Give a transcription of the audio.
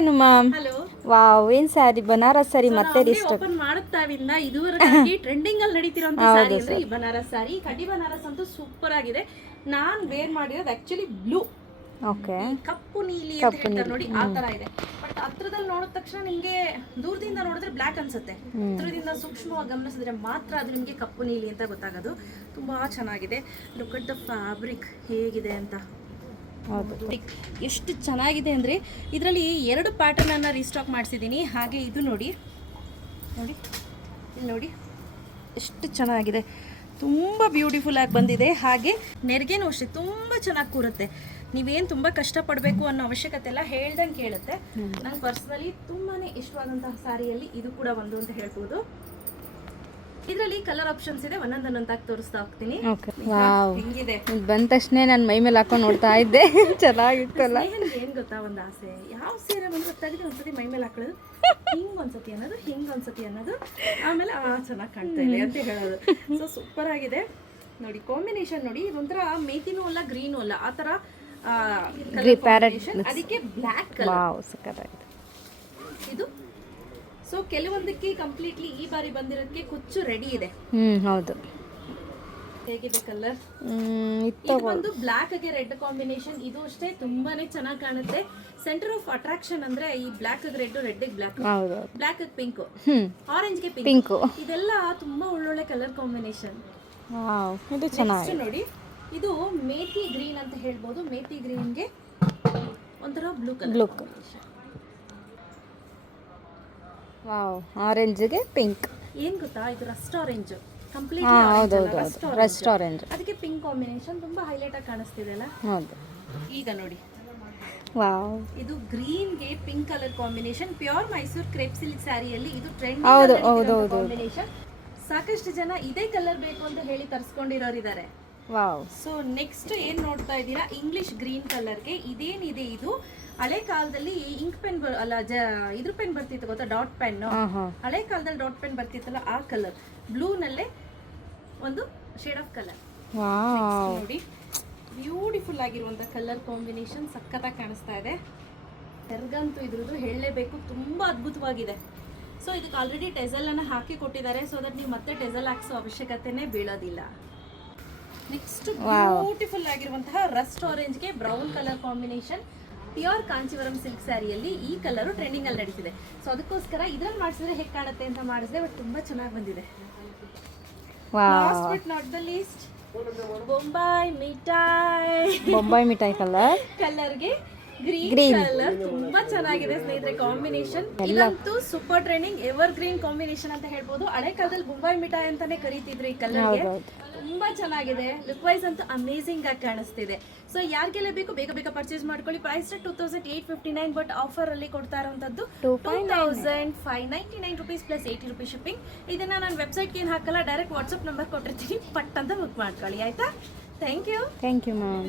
ಏನು ma'am? Hello. Wow, ಏನ್ ಸ್ಯಾರಿ, ಬನಾರಸ್ ಸ್ಯಾರಿ ಮತ್ತೆ ರಿಸ್ಟ್ ಓಪನ್ ಮಾಡುತ್ತಾವಿಂದ ಇದುವರೆಗಾಗಿ ಟ್ರೆಂಡಿಂಗ್ ಅಲ್ಲಿ ನಡೀತಿರೋಂತ ಸ್ಯಾರಿ ಅಂದ್ರೆ ಈ ಬನಾರಸ್ ಸ್ಯಾರಿ. ಕಡ್ಡಿ ಬನಾರಸ್ ಅಂತೂ ಸೂಪರ್ ಆಗಿದೆ. ನಾನ್ ವೇರ್ ಮಾಡಿರೋದು ಆಕ್ಚುಲಿ ಬ್ಲೂ, ಓಕೆ, ಕಪ್ಪು ನೀಲಿ ಅಂತ ಹೇಳ್ತಾರೆ ನೋಡಿ, ಆ ತರ ಇದೆ. ಬಟ್ ಹತ್ರದಲ್ಲಿ ನೋಡಿದ ತಕ್ಷಣ ನಿಮ್ಗೆ ದೂರದಿಂದ ನೋಡಿದ್ರೆ ಬ್ಲಾಕ್ ಅನ್ಸುತ್ತೆ, ಹತ್ರದಿಂದ ಸೂಕ್ಷ್ಮವಾಗಿ ಗಮನಿಸಿದ್ರೆ ಮಾತ್ರ ಅದು ನಿಮ್ಗೆ ಕಪ್ಪು ನೀಲಿ ಅಂತ ಗೊತ್ತಾಗೋದು. ತುಂಬಾ ಚೆನ್ನಾಗಿದೆ. ಲುಕ್ ಅಟ್ ದ ಫ್ಯಾಬ್ರಿಕ್ ಹೇಗಿದೆ ಅಂತ. ಎಷ್ಟು ಚೆನ್ನಾಗಿದೆ ಅಂದರೆ ಇದರಲ್ಲಿ 2 ಪ್ಯಾಟರ್ನನ್ನು ರೀಸ್ಟಾಕ್ ಮಾಡಿಸಿದ್ದೀನಿ. ಹಾಗೆ ಇದು ನೋಡಿ ನೋಡಿ ಇಲ್ಲಿ ನೋಡಿ ಎಷ್ಟು ಚೆನ್ನಾಗಿದೆ, ತುಂಬ ಬ್ಯೂಟಿಫುಲ್ ಆಗಿ ಬಂದಿದೆ. ಹಾಗೆ ನೆರಿಗೆನೂ ಅಷ್ಟೇ ತುಂಬ ಚೆನ್ನಾಗಿ ಕೂರುತ್ತೆ. ನೀವೇನು ತುಂಬ ಕಷ್ಟಪಡಬೇಕು ಅನ್ನೋ ಅವಶ್ಯಕತೆ ಎಲ್ಲ ಹೇಳ್ದಂಗೆ ಕೇಳುತ್ತೆ. ನಂಗೆ ಪರ್ಸ್ನಲಿ ತುಂಬಾ ಇಷ್ಟವಾದಂತಹ ಸ್ಯಾರಿಯಲ್ಲಿ ಇದು ಕೂಡ ಒಂದು ಅಂತ ಹೇಳ್ಬೋದು. ಇದರಲ್ಲಿ ಕಲರ್ ಆಪ್ಷನ್ಸ್ ಇದೆ, ಒಂದೊಂದಾಗಿ ತೋರಿಸ್ತಾ ಹೋಗ್ತೀನಿ. ಹೆಂಗಿದೆ ಬಂದ ತಕ್ಷಣ ನಾನು ಮೈ ಮೇಲೆ ಹಾಕೊಂಡು ನೋಡ್ತಾ ಇದ್ದೆ. ಚೆನ್ನಾಗಿತ್ತಲ್ಲ. ಏನ್ ಗೊತ್ತಾ, ಒಂದು ಆಸೆ, ಯಾವ ಸೀರೆ ಬಂದು ಗೊತ್ತಾಗಿದೆ ಒಂದ್ಸತಿ ಮೈ ಮೇಲೆ ಹಾಕೊಳ್ಳೋದು, ಹಿಂಗ್ ಒಂದ್ಸತಿ ಅನ್ನೋದು, ಹಿಂಗ್ ಒಂದ್ಸತಿ ಅನ್ನೋದು, ಆಮೇಲೆ ಚೆನ್ನಾಗಿ ಕಾಣ್ತಾ ಇದೆ ಅಂತ ಹೇಳೋದು. ಸೊ ಸೂಪರ್ ಆಗಿದೆ ನೋಡಿ. ಕಾಂಬಿನೇಷನ್ ನೋಡಿ, ಇದೊಂಥರ ಮೇತಿನೂ ಅಲ್ಲ ಗ್ರೀನು ಅಲ್ಲ, ಆ ತರ ಅದಕ್ಕೆ ಬ್ಲ್ಯಾಕ್ ಕಲರ್ ಇದು. ಸೊ ಕೆಲವೊಂದಕ್ಕೆ ಕಂಪ್ಲೀಟ್ಲಿ ಈ ಬಾರಿ ಬಂದಿರೋದಕ್ಕೆ ಕುಚ್ಚು ರೆಡಿ ಇದೆ. ಹೌದು. ಹೇಗಿದೆ ಕಲರ್? ಇದು ಒಂದು ಬ್ಲಾಕ್ ಗೆ ರೆಡ್ ಕಾಂಬಿನೇಷನ್. ಇದು ಅಷ್ಟೇ ತುಂಬಾನೇ ಚೆನ್ನಾಗಿ ಕಾಣುತ್ತೆ. ಸೆಂಟರ್ ಆಫ್ ಅಟ್ರಾಕ್ಷನ್ ಅಂದ್ರೆ ಈ ಬ್ಲಾಕ್ ಗೆ ರೆಡ್, ರೆಡ್ ಗೆ ಬ್ಲಾಕ್, ಬ್ಲಾಕ್ ಗೆ ಪಿಂಕ್, ಆರೆಂಜ್ ಗೆ ಪಿಂಕ್, ಇದೆಲ್ಲ ತುಂಬಾ ಒಳ್ಳೊಳ್ಳೆ ಕಲರ್ ಕಾಂಬಿನೇಷನ್. ಇದು ಚೆನ್ನಾಗಿ ನೋಡಿ. ಇದು ಮೇಥಿ ಗ್ರೀನ್ ಅಂತ ಹೇಳ್ಬೋದು. ಮೇಥಿ ಗ್ರೀನ್ ಗೆ ಒಂಥರ ಬ್ಲೂ ಕಲರ್. ವಾವ್, ಆರೆಂಜ್ ಗೆ ಪಿಂಕ್. ಏನ್ ಗೊತ್ತಾ, ಇದು ರಸ್ಟ್ ಆರೆಂಜ್, ರಸ್ಟ್ ಆರೆಂಜ್, ಅದಕ್ಕೆ ಪಿಂಕ್ ಕಾಂಬಿನೇಷನ್ ತುಂಬಾ ಹೈಲೈಟ್ ಆಗಿ ಕಾಣಿಸ್ತಿದೆ ಅಲ್ಲ. ಹೌದು. ಈಗ ನೋಡಿ, ವಾವ್, ಇದು ಗ್ರೀನ್ ಗೆ pink colour combination. Pure Mysore crepe silk ಸ್ಯಾರಿಯಲ್ಲಿ ಇದು ಟ್ರೆಂಡ್ ಕಾಂಬಿನೇಷನ್. ಸಾಕಷ್ಟು ಜನ ಇದೇ ಕಲರ್ ಬೇಕು ಅಂತ ಹೇಳಿ ತರಿಸ್ಕೊಂಡಿರೋರಿದ್ದಾರೆ. ವಾವ್. ಸೊ ನೆಕ್ಸ್ಟ್ ಏನ್ ನೋಡ್ತಾ ಇದ್ದೀರಾ, ಇಂಗ್ಲಿಷ್ ಗ್ರೀನ್ ಕಲರ್ಗೆ ಇದೇನಿದೆ, ಇದು ಹಳೆ ಕಾಲದಲ್ಲಿ ಇಂಕ್ ಪೆನ್ ಅಲ್ಲ, ಇದ್ರ ಪೆನ್ ಬರ್ತಿತ್ತು ಗೊತ್ತಾ, ಡಾಟ್ ಪೆನ್. ಹಳೆ ಕಾಲದಲ್ಲಿ ಡಾಟ್ ಪೆನ್ ಬರ್ತಿತ್ತಲ್ಲ, ಆ ಕಲರ್ ಬ್ಲೂ ನಲ್ಲೇ ಒಂದು ಶೇಡ್ ಆಫ್ ಕಲರ್ ನೋಡಿ. ಬ್ಯೂಟಿಫುಲ್ ಆಗಿರುವಂತ ಕಲರ್ ಕಾಂಬಿನೇಷನ್, ಸಖತ್ತಾಗಿ ಕಾಣಿಸ್ತಾ ಇದೆ. ತೆರ್ಗಂತೂ ಇದ್ರದ್ದು ಹೇಳಲೇಬೇಕು, ತುಂಬಾ ಅದ್ಭುತವಾಗಿದೆ. ಸೊ ಇದಕ್ಕೆ ಆಲ್ರೆಡಿ ಟೆಸಲ್ ಅನ್ನ ಹಾಕಿ ಕೊಟ್ಟಿದ್ದಾರೆ, ಸೊ ದಟ್ ನೀವು ಮತ್ತೆ ಟೆಸಲ್ ಹಾಕ್ಸೋ ಅವಶ್ಯಕತೆನೇ ಬೀಳೋದಿಲ್ಲ. ನೆಕ್ಸ್ಟ್ ಬ್ಯೂಟಿಫುಲ್ ಆಗಿರುವಂತಹ ರಸ್ಟ್ ಆರೆಂಜ್ ಗೆ brown colour combination. Pure Kanjeevaram silk ಸ್ಯಾರಿಯಲ್ಲಿ ಈ ಕಲರ್ ಟ್ರೆಂಡಿಂಗ್ ಅಲ್ಲಿ ನಡೀತಿದೆ. ಸೊ ಅದಕ್ಕೋಸ್ಕರ ಇದ್ರಲ್ಲಿ ಮಾಡಿಸಿದ್ರೆ ಹೇಗೆ ಕಾಣುತ್ತೆ ಅಂತ ಮಾಡಿಸಿದೆ, ಬಟ್ ತುಂಬಾ ಚೆನ್ನಾಗಿ ಬಂದಿದೆ. Last but not the least, Bombay ಮಿಠಾಯಿ ಕಲರ್ಗೆ ಗ್ರೀನ್ ಕಲರ್ ತುಂಬಾ ಚೆನ್ನಾಗಿದೆ ಸ್ನೇಹಿತರೆ. ಕಾಂಬಿನೇಷನ್ ಇದಂತೂ super trending, ever green combination ಅಂತ ಹೇಳ್ಬೋದು. ಹಳೆ ಕಾಲದಲ್ಲಿ ಬೊಂಬಾಯಿ ಮಿಠಾಯಿ ಅಂತಾನೆ ಕರೀತಿದ್ರು ಈ ಕಲರ್ಗೆ. ತುಂಬಾ ಚೆನ್ನಾಗಿದೆ, ಲುಕ್ ವೈಸ್ ಅಂತೂ ಅಮೇಸಿಂಗ್ ಆಗಿ ಕಾಣಿಸ್ತಿದೆ. ಸೊ ಯಾರಿಗೆಲ್ಲ ಬೇಕು ಬೇಗ ಬೇಗ ಪರ್ಚೇಸ್ ಮಾಡ್ಕೊಳ್ಳಿ. ಪ್ರೈಸ್ 2859, ಬಟ್ ಆಫರ್ ಅಲ್ಲಿ ಕೊಡ್ತಾ ಇರುವಂತದ್ದು 2599 rupees ಪ್ಲಸ್ 80 rupees ಶಿಪ್ಪಿಂಗ್. ಇದನ್ನ ನಾನು ವೆಬ್ಸೈಟ್ಗೆ ಏನು ಹಾಕಲ್ಲ, ಡೈರೆಕ್ಟ್ ವಾಟ್ಸ್ಆಪ್ ನಂಬರ್ ಕೊಟ್ಟಿರ್ತೀನಿ, ಪಟ್ ಅಂತ ಬುಕ್ ಮಾಡ್ಕೊಳ್ಳಿ ಆಯ್ತಾ. Thank you ma'am.